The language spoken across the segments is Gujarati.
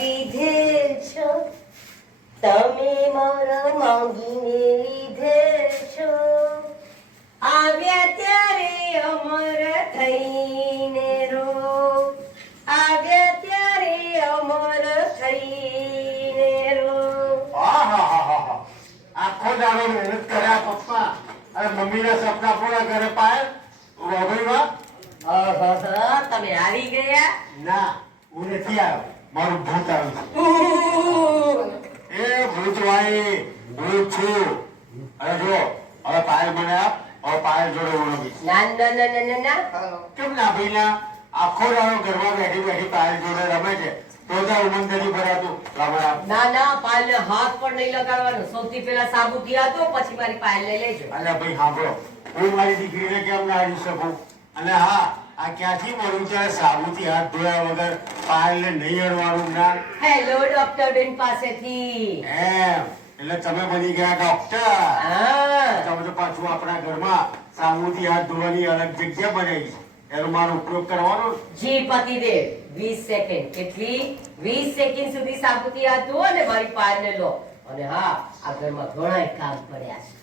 વિધે છો. તમે મારા માંગીને લીધે છો. આવ્યા ત્યારે અમર થઈને રો આવ્યા ત્યારે અમર થઈને રો. આખો દાડો મહેનત કર્યા પપ્પા. અને મમ્મીના સપના પૂરા કરે પાયલ. વગરમાં તમે આવી ગયા? ના હું નથી આવ્યો. મારું ભૂત આવ્યું છે. એ ભૂત ભૂત છું. અરે જો હવે પાયલ મને આપ હવે પાયલ જોડે હું રમીશ ના ના ના ના ના ના. કેમ ના ભાઈ ના? આખો દાડો ઘરમાં બેઠી બેઠી પાયલ જોડે રમે છે. તો તાર ઉમંગ નથી ભરાતું. રમે આપ ના પાયલ ને હાથ પણ નહીં લગાડવાનો. સૌથી પહેલા ગયા તો પછી મારી પાયલને લેજો અલ્યા ભાઈ સાંભળો. હું મારી દીકરીને કેમ ના આવી શકું? અને હા આ ક્યાંથી મળ્યું છે સાબુથી હાથ ધોયા વગર પાયલને નહીં અડવાનું ના હેલો ડોક્ટર બેન પાસેથી. એમ. એટલે તમે બની ગયા ડોક્ટર તમે તો પાછું આપણા ઘરમાં સાબુથી હાથ ધોવાની અલગ જગ્યા બનાવી એનો મારો ઉપયોગ કરવાનો. જી પતિદેવ 20 સેકન્ડ. કેટલી? 20 સેકન્ડ સુધી સાબુથી હાથ ધોવો અને મારી પાયલને લો. અને હા આ ઘરમાં ઘણા કામ પડ્યા છે.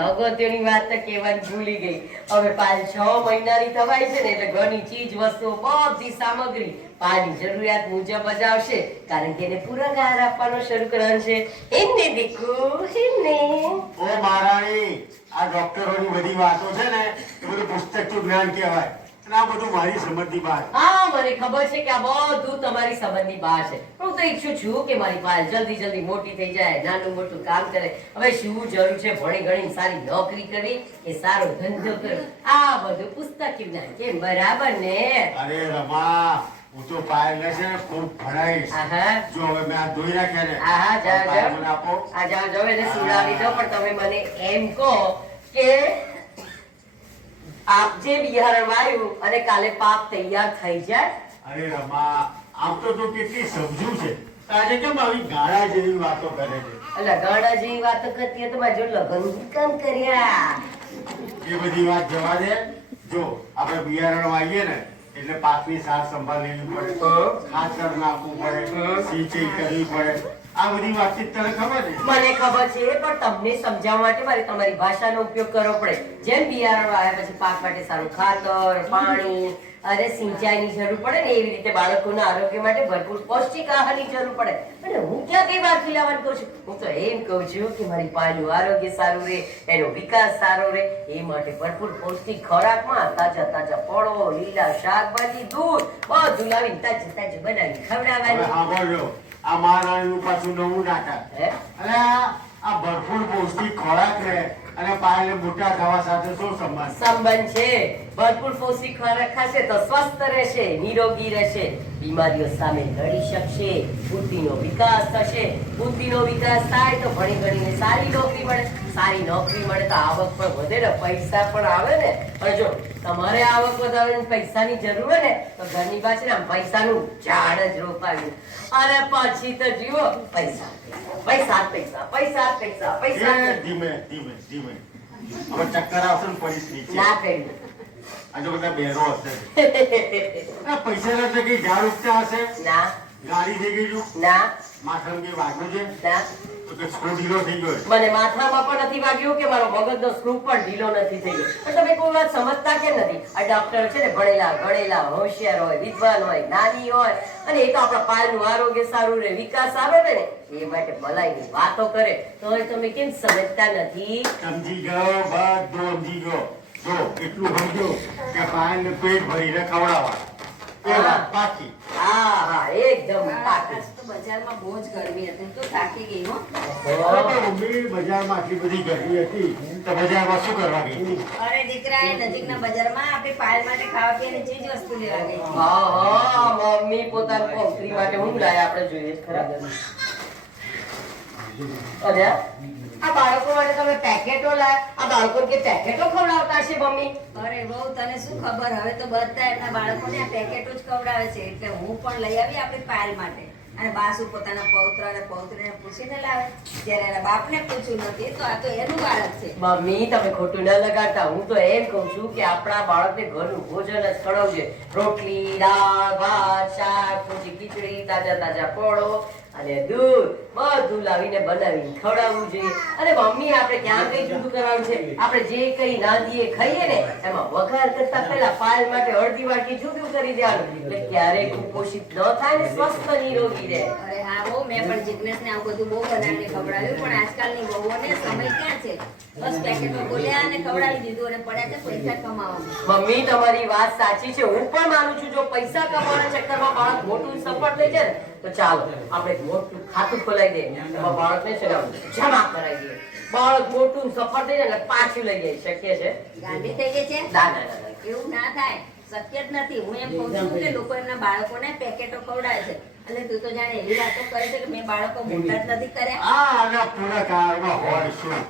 અગત્યની વાત તો કહેવાની ભૂલી ગઈ. હવે પાલ છ મહિનાની થવાય છે ને એટલે ઘરની ચીજ વસ્તુઓ બધી સામગ્રી પાલની જરૂરિયાત મુજબ જ આવશે. કારણ કે એને પૂરક આહાર આપવાનો શરૂ કરવાનો છે. હિન્દી દીકુ, હિન્દી. ઓ મહારાણી, આ ડોક્ટરોની બધી વાતો છે ને એ બધું પુસ્તકનું જ્ઞાન કહેવાય. અને આ બધું મારી સમજની બહાર હા મને ખબર છે કે આ બધું તમારી સંબંધની બહાર છે. પણ હું તો ઈચ્છું છું કે મારી પાયલ જલ્દી જલ્દી મોટી થઈ જાય નાનું મોટું કામ કરે. હવે શું જરૂર છે? ભણી ગણીને સારી નોકરી કરવી કે સારો ધંધો કરવો આ બધું પુસ્તક જ્ઞાન કેમ? બરાબર ને? અરે રમા હું તો પાયલને છે ખૂબ ભણાવીશ. જો હવે મેં આ ધોઈ નાખ્યા ને આહા જાઓ જાઓ. આપો. આ જાઓ જાઓ એને સુડાવી દો પણ તમે મને એમ કહો કે આપ જે બિહારણ વાયું અને કાલે પાક તૈયાર થઈ જાય. અરે રમા આમ તો તું કેટલી સમજુ છે. આજે કેમ આવી ગાળા જેવી વાતો કરે છે? એટલે ગાડા જેવી વાતો કરતી તો મારે લગ્ન કામ કર્યા. એ બધી વાત જવા દે. જો આપણે બિયારણ વાવીએ ને એટલે પાકની સાર સંભાળ લેવી પડે. ખાતર નાખવું પડે. સિંચાઈ કરવી પડે. આ બધી વાતચીત તને ખબર છે? મને ખબર છે પણ તમને સમજાવવા માટે મારે તમારી ભાષાનો ઉપયોગ કરવો પડે. જેમ બિયારણ વાવ્યા પછી પાક માટે સારું ખાતર પાણી અને સિંચાઈની જરૂર પડે ને એવી રીતે બાળકોના આરોગ્ય માટે ભરપૂર પૌષ્ટિક આહારની જરૂર પડે. અને હું ક્યાં કઈ વાત ખીલાવાનું કહું છું? હું તો એમ કહું છું કે મારી પાયનું આરોગ્ય સારું રહે એનો વિકાસ સારો રહે એ માટે ભરપૂર પૌષ્ટિક ખોરાકમાં તાજા તાજા ફળો લીલા શાકભાજી દૂધ બધું લાવીને તાજે તાજે બનાવી ખવડાવવાની. આ મહારાણીનું પાછું નવું નાટક. અરે આ આ ભરપૂર પૌષ્ટિક ખોરાક રહે અને પાયલ મોટા થવા સાથે શું સંબંધ? સંબંધ છે. ભરપૂર પૌષ્ટિક ખોરાક ખાશે તો સ્વસ્થ રહેશે, નિરોગી રહેશે. બીમારીઓ સામે લડી શકશે બુદ્ધિનો વિકાસ થશે. બુદ્ધિનો વિકાસ થાય તો ભણી ગણીને સારી નોકરી મળે. સારી નોકરી મળે તો આવક પણ વધે ને પૈસા પણ આવે ને. અને જો તમારે આવક વધારવાની પૈસાની જરૂર હોય ને તો ઘરની પાસે આમ પૈસાનું ઝાડ જ રોપાવ્યું અને પછી તો જીવો પૈસા પૈસા પૈસા પૈસા પૈસા પૈસા. ધીમે ધીમે ધીમે હવે ચક્કર આવશે ને નીચે ના આજે બધા બેરો હશે. પૈસા ના કઈ ઝાડ ઉગતા હશે? ના. ગાડી થઈ ગઈ છું ના. કઈ વાગ્યું છે? ના. કે. મને માથામાં પણ નથી વાગ્યું કે મારો મગજનો સ્ક્રૂ પણ ઢીલો નથી થઈ ગયો. તમે કોઈ વાત સમજતા કેમ નથી? આ ડોક્ટર છે ને ભણેલા ગણેલા હોશિયાર હોય વિદ્વાન હોય નાની હોય. અને એ તો આપણા પાયનું આરોગ્ય સારું રહે વિકાસ આવે ને એ માટે ભલાઈની વાતો કરે. તો તમે કેમ સમજતા નથી? સમજી ગયો બધું સમજી ગયો. જો એટલું સમજો કે પાયલને પેટ ભરીને ખવડાવવા એ વાત પાકી. હા હા એકદમ પાકી. તો બજારમાં બહુ જ ગરમી હતી. તો થાકી ગઈ હો. મમ્મી બજારમાં આટલી બધી ગરમી હતી. તો બજારમાં શું કરવા ગઈ? અરે દીકરા એ નજીકના બજારમાં આપણે પાયલ માટે ખાવા પીવાની ચીજ વસ્તુ લેવા ગઈ. હા હા મમ્મી પોતાની પોતરી માટે હું લાયા આપણે જોઈએ ખરા અરે આ બાળકો માટે તમે પેકેટો લાય આ બાળકો કે પેકેટો ખવડાવતા છે મમ્મી? અરે બહુ તને શું ખબર? હવે તો બધા એમના બાળકોને આ પેકેટો જ ખવડાવે છે. એટલે હું પણ લઈ આવી આપણી પાયલ માટે. અને બાસુ પોતાના પૌત્ર અને પૌત્રીને પૂછીને લાવે. જ્યારે એના બાપને પૂછ્યું નથી તો આ તો એનું બાળક છે. મમ્મી તમે ખોટું ન લગાડતા. હું તો એમ કહું છું કે આપણા બાળકને ઘરનું ભોજન જ ખવડાવજે. રોટલી દાળ ભાત શાક પછી ખીચડી તાજા તાજા ફળો અને દૂધ બધું લાવીને બનાવીને ખવડાવવું જોઈએ. અને મમ્મી આપણે ક્યાં કઈ જુદું કરવાનું છે? આપણે જે કઈ રાંધીએ ખાઈએ ને એમાં વઘાર કરતા પહેલા પાયલ માટે અડધી વાટકી જુદું કરી દેવાનું. એટલે ક્યારેય કુપોષિત ન થાય ને સ્વસ્થ નિરોગી રહે. અરે હા બહુ મેં પણ જિજ્ઞેશને આવું બધું બહુ બનાવીને ખવડાવ્યું પણ આજકાલની બહુઓને સમય ક્યાં છે? બસ પેકેટમાં બોલ્યા અને ખવડાવી દીધું અને પડ્યા છે પૈસા કમાવા. મમ્મી તમારી વાત સાચી છે. હું પણ માનું છું જો પૈસા કમાવાના ચક્કરમાં બાળક મોટું સફળ થઈ જાય તો ચાલો આપણે મોટું ખાતું ખોલાવી દઈએ. એમાં બાળકને છે ને જમા કરાવી દઈએ. બાળક મોટું સફળ થઈ જાય પાછું લઈ જાય શક્ય છે? ગાંધી થઈ ગઈ છે? ના ના એવું ના થાય. શક્ય જ નથી. હું એમ કહું છું કે લોકો એમના બાળકોને પેકેટો ખવડાવે છે. અને તું તો જાણે એવી વાતો કરે છે કે મેં બાળકો મોટા જ નથી કર્યા. આ આના પૂરા કાળમાં હોય શું?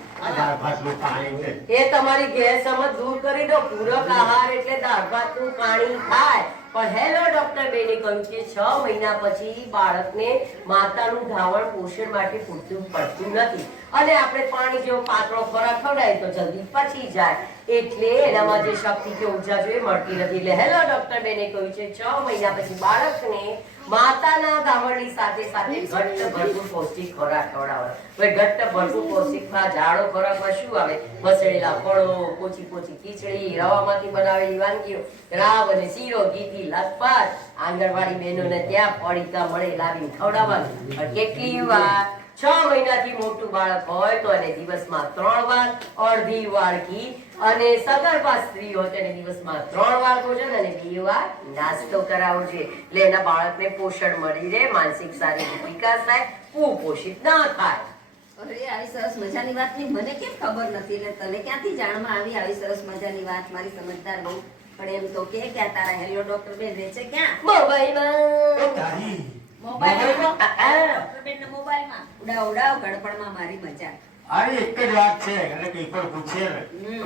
એ તમારી ગેરસમજ દૂર કરી દો. પૂરક આહાર એટલે દાળ ભાતનું પાણી ખાય. પણ હેલો, ડોક્ટર બેને કહ્યું કે છ મહિના પછી બાળકને માતાનું ધાવણ પોષણ માટે પૂરતું પડતું નથી. અને આપણે પાણી જેવો પાતળો ખોરાક ખવડાય તો જલ્દી પચી જાય. એટલે એનામાં જે શક્તિ કે ઊર્જા જોઈએ મળતી નથી. એટલે હેલો, ડોક્ટર બેને કહ્યું છે, છ મહિના પછી બાળકને માતાના ધાવણની સાથે સાથે ઘટ્ટ ભરપૂર પૌષ્ટિક ખોરાક ખવડાવે હવે ઘટ્ટ ભરપૂર પૌષ્ટિકમાં જાડો ખોરાકમાં શું આવે? વસેલેલા ફળો પોચી પોચી ખીચડી, રવામાંથી બનાવેલી વાનગીઓ, રાવ અને શીરો ઘીથી લખપત આંગણવાડી બહેનોને ત્યાં પડીકા મળે લાવીને ખવડાવવાનું. પણ કેટલી વાર? છ મહિનાથી મોટું બાળક હોય તો એને દિવસમાં ત્રણ વાર અડધી વાળકી અને સગર્ભા સ્ત્રી હોય તેને દિવસમાં ત્રણ વાર ભોજન અને બે વાર નાસ્તો કરાવવો જોઈએ એટલે એના બાળકને પોષણ મળી રહે, માનસિક શારીરિક વિકાસ થાય, કુપોષિત ના થાય. અરે, આવી સરસ મજાની વાતની મને કેમ ખબર નથી? એટલે તને ક્યાંથી જાણમાં આવી આવી સરસ મજાની વાત? મારી સમજદાર બહુ પણ એમ તો કે કે તારા હેલો ડોક્ટર બેન રહે છે ક્યાં? મોબાઈલમાં. તારી. મોબાઈલમાં. ડોક્ટર બેનના મોબાઈલમાં. ઉડાવ ઉડાવ ગડપણમાં મારી મજા. અરે એક જ વાત છે એટલે કંઈ પણ પૂછે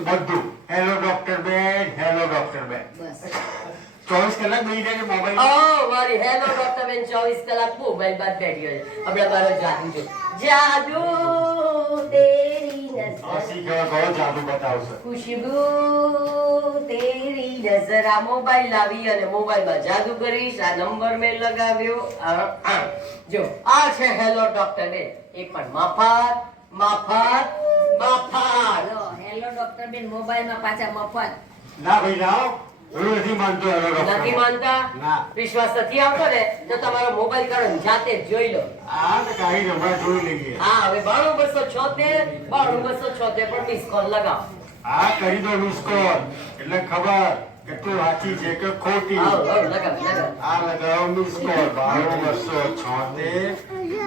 બધું. હેલો ડોક્ટર બેન હેલો ડોક્ટર બેન. બસ. ચોવીસ કલાક બેસી જાય મોબાઈલ? ઓ મારી હેલો ડોક્ટર બેન 24 કલાક મોબાઈલ બાદ બેઠી હોય હમણાં મારો જાદુ જો જાદુ તેરી ખુશબુ તેરી નજર આ મોબાઈલ લાવી અને મોબાઈલમાં જાદુ કરીશ. આ નંબર મેં લગાવ્યો. જો આ છે હેલો ડોક્ટર એ પણ મફત મફત મફત. લો હેલો ડોક્ટર બેન મોબાઈલમાં પાછા મફત. ના ભાઈ ના હો. હું નથી માનતો નથી માનતા? ના. વિશ્વાસ નથી આવતો ને તો તમારો મોબાઈલ કાઢો જાતે જ જોઈ લો. આ તો કાંઈ નંબર જોઈ લઈએ. હા હવે બાણું બસો છોતેર બાણું બસો છોતેર પણ મિસ કોલ લગાવો. આ કરી દો મિસ કોલ એટલે ખબર કેટલું વાંચી સાચી છે કે ખોટી. લગાવો, લગાવો. આ લગાવો મિસ કોલ બાણું બસો છોતેર.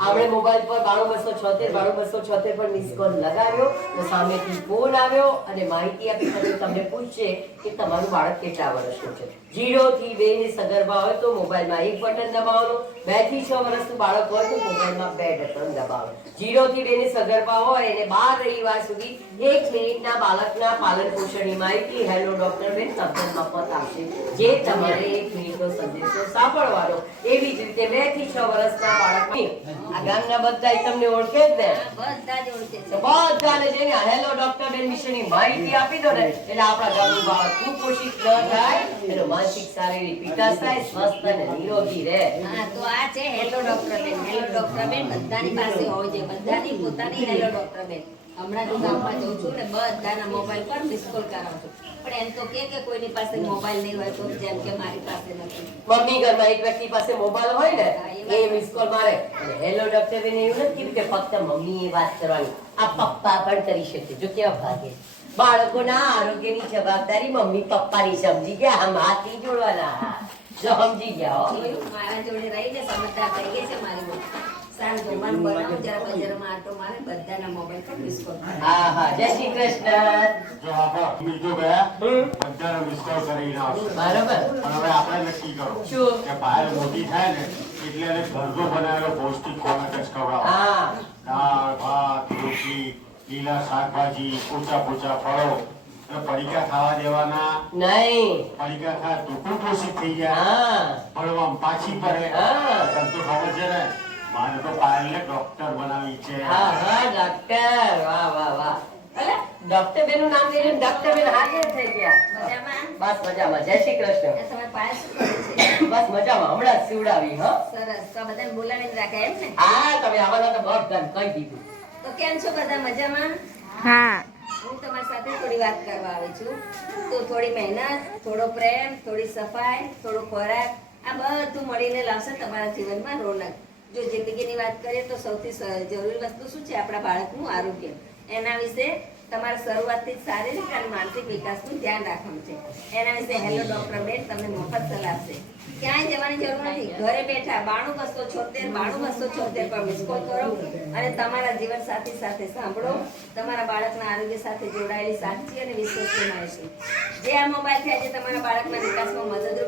આપણે મોબાઈલ પર બાણું બસો છોતેર બાણું બસો છોતેર પર મિસ કોલ લગાવ્યો. તો સામેથી ફોન આવ્યો અને માહિતી આપી પછી તમને પૂછશે કે તમારું બાળક કેટલા વર્ષનું છે. જીરો થી બે ની સગર્ભા હોય તો મોબાઈલમાં એક બટન દબાવવાનું. બેથી છ વર્ષનું બાળક હોય તો મોબાઈલમાં બે બટન દબાવવાનું. જીરો થી બે ની સગર્ભા હોય એને બાર રવિવાર સુધી એક મિનિટના બાળકના પાલન પોષણની માહિતી હેલો ડોક્ટર બેન તદ્દન મફત આપશે જે તમારે એક મિનિટનો સંદેશો સાંભળવાનો. એવી જ રીતે બેથી છ વર્ષના બાળકની ગામના બધા તમને ઓળખે જ ને? બધા જ ઓળખે તો છે બધાને જઈને હેલો ડોક્ટર બેન વિશેની માહિતી આપી દો ને. એટલે આપણા ગામનું બાળક કુપોષિત ન થાય એનો માનસિક શારીરિક વિકાસ થાય સ્વસ્થ અને નિરોગી રહે. હા તો આ છે હેલો ડોક્ટર બેન. હેલો ડોક્ટર બેન. બધાની પાસે હોય છે. બધાની પોતાની હેલો ડોક્ટર બેન. હમણાં હું ગામમાં જઉં છું ને બધાના મોબાઈલ પર મિસ કોલ કરાવું છું. પણ એમ તો કે કે કોઈની પાસે મોબાઈલ નહીં હોય તો જેમ કે મારી પાસે નથી. મમ્મી ઘરમાં એક વ્યક્તિ પાસે મોબાઈલ હોય ને એ મિસ કોલ મારે. હેલો ડોક્ટર બેન એવું નથી કીધું કે ફક્ત મમ્મી એ વાત કરવાની. આ પપ્પા પણ કરી શકે. જો કેવા ભાગે. બાળકોના આરોગ્યની જવાબદારી મમ્મી પપ્પાની સમજી ગયા આમ હાથ જોડવાના. જો સમજી ગયા? મારા જોડે રહીને સમજદાર થઈ ગઈ છે મારી. સારું જમવાનું બનાવું જરા બજારમાં આટો મારે બધાના મોબાઈલ પર મિસ કોલ હા હા. જય શ્રી કૃષ્ણ. જો આપણે બીજો ગયા હમ. મિસ કોલ કરીને આવશે બરોબર. પણ હવે આપણે નક્કી કરો શું? કે બહાર મોટી થાય ને એટલે એને ઘરનો બનાવેલો પૌષ્ટિક ખોરાક જ ખવડાવો હા. દાળ ભાત રોટલી લીલા શાકભાજી પોચા પોચા ફળો. પડીકા ખાવા દેવાના. નહીં. પડીકા ખાવા તો કુપોષિત થઈ જાય હા. ભણવામાં પાછી પડે. હા. તને તો ખબર છે ને મારે તો પાયલને ડોક્ટર બનાવી છે. હા હા ડોક્ટર વાહ વાહ વાહ. અલે ડોક્ટર બેન નામ લઈને ડોક્ટર બેન હાજર થઈ ગયા. મજામાં? બસ મજામાં. જય શ્રી કૃષ્ણ. આ તમારા શું કરે છે? બસ મજામાં. હમણાં સીવડાવી હો. સરસ. તો બધાને બોલાવીને રાખે એમ ને? હા તમે આવવાના તો બધાને કહી દીધું. તો કેમ છો બધા? મજામાં? હા. હું તમારી સાથે થોડી વાત કરવા આવી છું. તો થોડી મહેનત થોડો પ્રેમ થોડી સફાઈ થોડો ખોરાક આ બધું મળીને લાવશે તમારા જીવનમાં રોનક. જો જિંદગીની વાત કરીએ તો સૌથી જરૂરી વસ્તુ શું છે? આપણા બાળકનું આરોગ્ય. એના વિશે તમારે શરૂઆતથી શારીરિક અને માનસિક વિકાસનું ધ્યાન રાખવાનું છે. એના વિશે હેલો ડોક્ટર બેન, તમને મફત સલાહ આપશે. ક્યાંય જવાની જરૂર નથી. ઘરે બેઠા બાણું બસો છોતેર, બાણું બસો છોતેર પર મિસ કોલ કરો અને તમારા જીવન સાથી સાથે સાંભળો. તમારા બાળકના આરોગ્ય સાથે જોડાયેલી સાચી અને વિશ્વસનીય માહિતી. જે આ મોબાઈલથી આજે તમારા બાળકના વિકાસમાં મદદરૂપ છે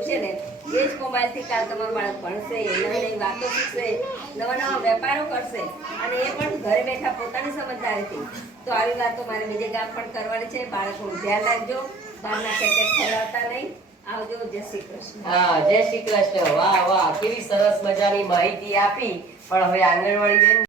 મોબાઈલથી કાલ તમારું બાળક ભણશે નવી નવી વાતો શીખશે, નવા નવા વેપારો કરશે અને એ પણ ઘરે બેઠા પોતાની સમજદારીથી. તો આવી વાતો મારે બીજે ગામ પણ કરવાની છે. બાળકોનું ધ્યાન રાખજો. બહારના પેકેટ ખવડાવતા નહીં. આવજો. જય શ્રી કૃષ્ણ. હા, જય શ્રી કૃષ્ણ. વાહ વાહ. કેવી સરસ મજાની માહિતી આપી. પણ હવે આંગણવાડી